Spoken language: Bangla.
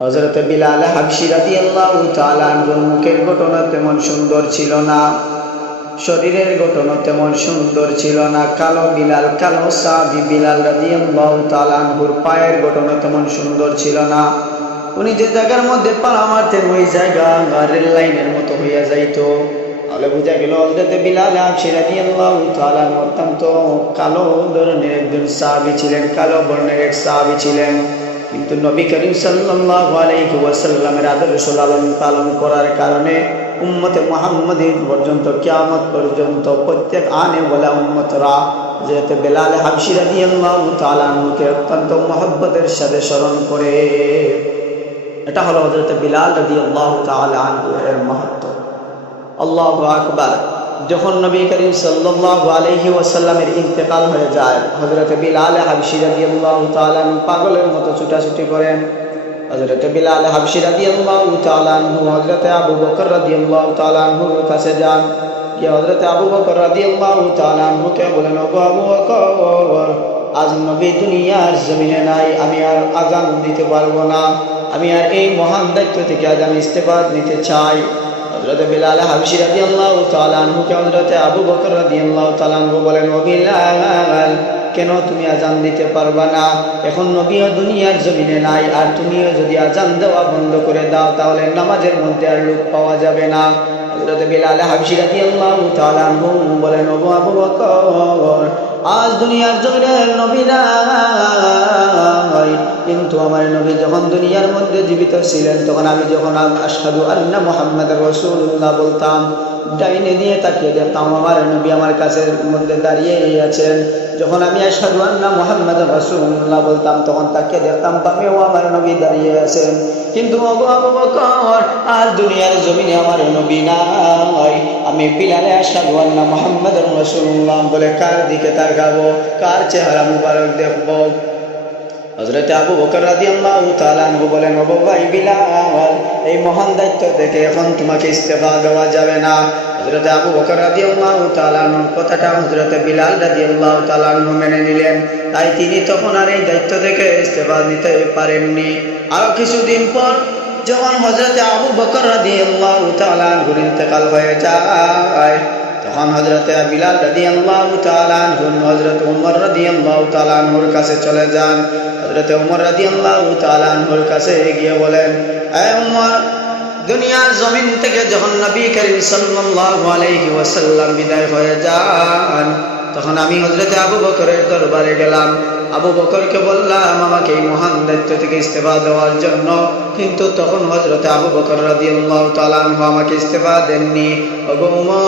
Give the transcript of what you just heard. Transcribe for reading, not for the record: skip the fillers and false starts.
হযরত বিলাল হাবশী রাদিয়াল্লাহু তাআলা আনহুর মুখের গঠন তেমন সুন্দর ছিল না, শরীরের গঠন তেমন সুন্দর ছিল না। কালো বিলাল, কালো সাহাবী বিলাল রাদিয়াল্লাহু তাআলা আনহুর পায়ের গঠন তেমন সুন্দর ছিল না। উনি যে জায়গার মধ্যে পা মারতেন ওই জায়গা রেল লাইনের মতো হইয়া যাইতো। তাহলে বোঝা গেল হযরত বিলাল হাবশী রাদিয়াল্লাহু তাআলা অত্যন্ত কালো ধরনের একজন সাহাবী ছিলেন, কালো বর্ণের এক সাহাবী ছিলেন। কিন্তু নবী করিম সাল্লাল্লাহু আলাইহি ওয়াসাল্লামের আদর্শ লালন পালন করার কারণে উম্মতে মুহাম্মাদী পর্যন্ত কিয়ামত পর্যন্ত প্রত্যেক আনে ওয়ালা উম্মতরা হযরত বিলাল হাবশী রাদিয়াল্লাহু তাআলা আনহুকে অত্যন্ত মহব্বতের সাথে স্মরণ করে। এটা হলো হযরত বিলাল রাদিয়াল্লাহু তাআলা আনহু এর মাহাত্ম্য। আল্লাহু আকবার। যখন নবী করিম সাল্লাল্লাহু আলাইহি ওয়াসাল্লামের ইন্তেকাল হয়ে যায়, হযরত বিলাল হাবশী রাদিয়াল্লাহু তাআলা পাগলের মতো ছুটাছুটি করেন। হযরত বিলাল হাবশী রাদিয়াল্লাহু তাআলা আনহু হযরত আবু বকর রাদিয়াল্লাহু তাআলা আনহুর কাছে যান। গিয়ে হযরত আবু বকর রাদিয়াল্লাহু তাআলা আনহুকে বলেন, ওগো আবু বকর, আজ নবী দুনিয়ার জমিনে নাই, আমি আর আযান দিতে পারবো না, আমি আর এই মহান দায়িত্ব থেকে আজ আমি ইস্তেফা নিতে চাই। হযরত বিলাল হাবশী রাদিয়াল্লাহু তাআলা আনহুকে হযরত আবু বকর রাদিয়াল্লাহু তাআলা আনহু বলেন, ও বিলাল, কেন তুমি আযান দিতে পারবা না? এখন নবীও দুনিয়ার জমিনে নাই, আর তুমিও যদি আযান দেওয়া বন্ধ করে দাও তাহলে নামাজের মধ্যে আর লোক পাওয়া যাবে না। হযরত বিলাল হাবশী রাদিয়াল্লাহু তাআলা আনহু বলেন, ও আবু বকর, আজ দুনিয়ার জমিনে নবী নাই, কিন্তু আমার নবী যখন দুনিয়ার মধ্যে জীবিত ছিলেন তখন আমি যখন আশহাদু আন্না মুহাম্মাদুর রাসূলুল্লাহ বলতাম, ডাইনে দিয়ে তাকিয়ে দেখতাম আমার নবী আমার কাছের মধ্যে দাঁড়িয়ে আছেন। যখন আমি আশহাদু আন্না মুহাম্মাদুর রাসূলুল্লাহ বলতাম তখন তাকিয়ে দেখতাম বামেও আমার নবী দাঁড়িয়ে আছেন। কিন্তু আবু বকর, আর দুনিয়ার জমিনে আমার নবী নাই, আমি বিলাল আশহাদু আন্না মুহাম্মাদুর রাসূলুল্লাহ বলে কার দিকে তাকাবো, কার চেহারা মুবারক দেখবো? হযরত আবু বকর রাদিয়াল্লাহু তাআলা আনহু বলেন, ও ভাই বিলাল, এই মহান দায়িত্ব থেকে এখন তোমাকে ইস্তেফা দেওয়া যাবে না। হযরত আবু বকর রাদিয়াল্লাহু তাআলা আনহুর কথাটা হযরত বিলাল রাদিয়াল্লাহু তাআলা আনহু মেনে নিলেন। তাই তিনি তখন আর এই দায়িত্ব থেকে ইস্তেফা নিতে পারেননি। আরো কিছুদিন পর যখন হযরত আবু বকর রাদিয়াল্লাহু তাআলা আনহুর ইন্তেকাল হয়ে যায়, তখন হযরত বিলাল রাদিয়াল্লাহু তাআলা আনহু হযরত উমর রাদিয়াল্লাহু তাআলা আনহুর কাছে চলে যান। হযরত উমর রাদিয়াল্লাহু তাআলা আনহুর কাছে গিয়ে বলেন, এ উমর, দুনিয়ার জমিন থেকে যখন নবী করিম সাল্লাল্লাহু আলাইহি ওয়াসাল্লাম বিদায় হয়ে যান, তখন আমি হযরত আবু বকরের দরবারে গেলাম। আবু বকরকে বললাম আমাকে এই মহান দায়িত্ব থেকে ইস্তেফা দেওয়ার জন্য, কিন্তু তখন হযরত আবু বকর রাদিয়াল্লাহু তাআলা আনহু আমাকে ইস্তেফা দেননি। ওগো উমর,